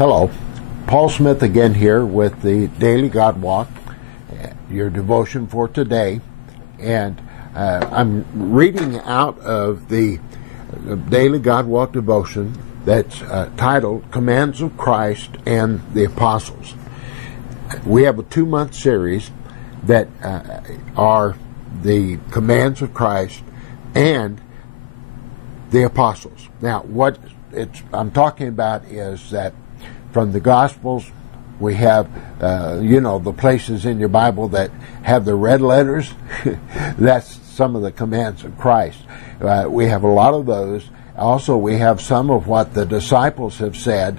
Hello, Paul Smith again here with the Daily God Walk, your devotion for today. And I'm reading out of the Daily God Walk devotion that's titled Commands of Christ and the Apostles. We have a 2-month series that are the commands of Christ and the apostles. Now, what I'm talking about is that from the Gospels, we have, the places in your Bible that have the red letters. That's some of the commands of Christ. We have a lot of those. Also, we have some of what the disciples have said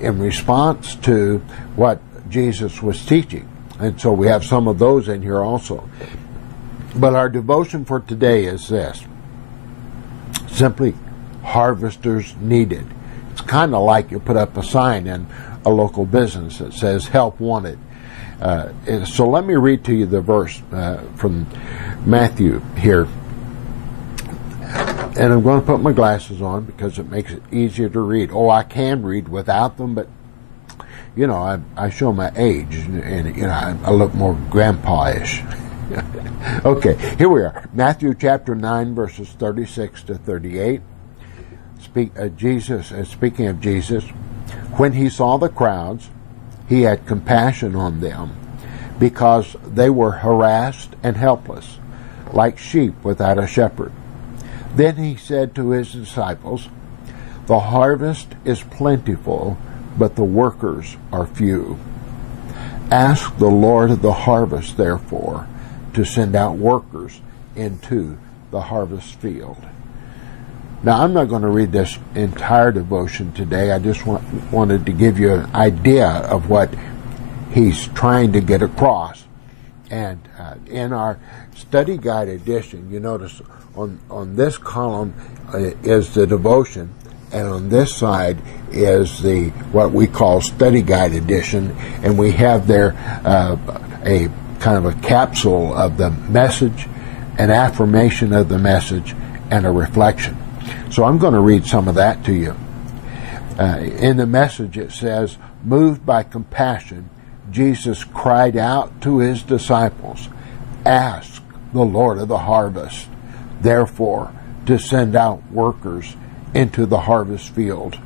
in response to what Jesus was teaching. And so we have some of those in here also. But our devotion for today is this. Simply, harvesters needed. It's kind of like you put up a sign in a local business that says help wanted. So let me read to you the verse from Matthew here. And I'm going to put my glasses on because it makes it easier to read. Oh, I can read without them, but I show my age, and I look more grandpa-ish. Okay, here we are. Matthew chapter 9, verses 36 to 38. Speaking of Jesus, when he saw the crowds, he had compassion on them, because they were harassed and helpless, like sheep without a shepherd. Then he said to his disciples, "The harvest is plentiful, but the workers are few. Ask the Lord of the harvest, therefore, to send out workers into the harvest field." Now, I'm not going to read this entire devotion today. I just wanted to give you an idea of what he's trying to get across. And in our study guide edition, you notice on this column is the devotion, and on this side is the what we call study guide edition, and we have there a kind of a capsule of the message, an affirmation of the message, and a reflection. So I'm going to read some of that to you. In the message it says, "Moved by compassion, Jesus cried out to his disciples, 'Ask the Lord of the harvest, therefore, to send out workers into the harvest field.'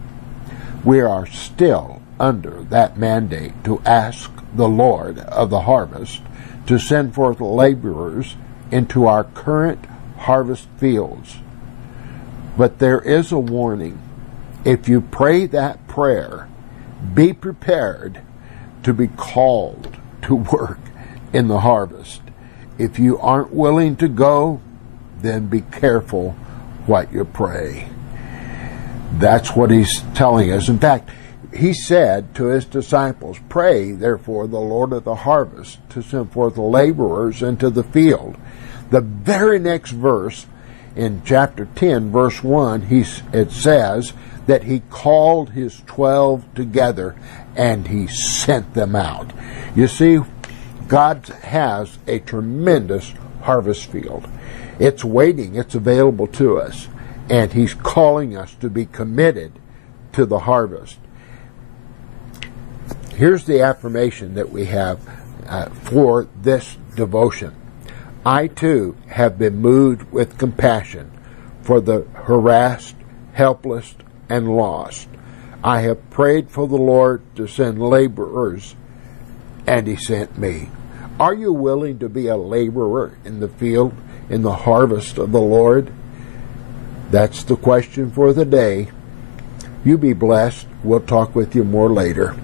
We are still under that mandate to ask the Lord of the harvest to send forth laborers into our current harvest fields. But there is a warning. If you pray that prayer, be prepared to be called to work in the harvest. If you aren't willing to go, then be careful what you pray." That's what he's telling us. In fact, he said to his disciples, "Pray, therefore, the Lord of the harvest to send forth laborers into the field." The very next verse, in chapter 10, verse 1, it says that he called his 12 together and he sent them out. You see, God has a tremendous harvest field. It's waiting, it's available to us, and he's calling us to be committed to the harvest. Here's the affirmation that we have for this devotion. "I too have been moved with compassion for the harassed, helpless, and lost. I have prayed for the Lord to send laborers, and he sent me." Are you willing to be a laborer in the field, in the harvest of the Lord? That's the question for the day. You be blessed. We'll talk with you more later.